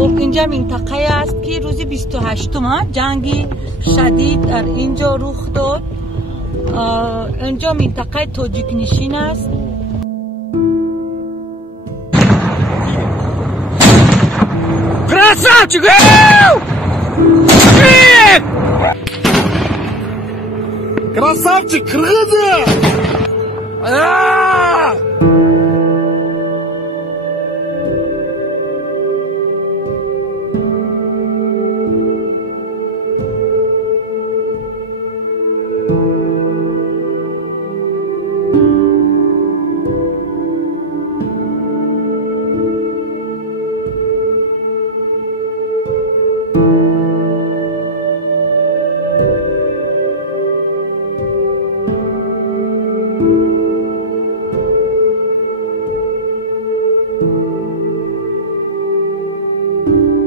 خب اینجا منطقه است که روز 28 جنگ شدید در اینجا رخ داد. اینجا منطقه تاجیک نشین است. Красавчик! Красавчик, кыргызы! you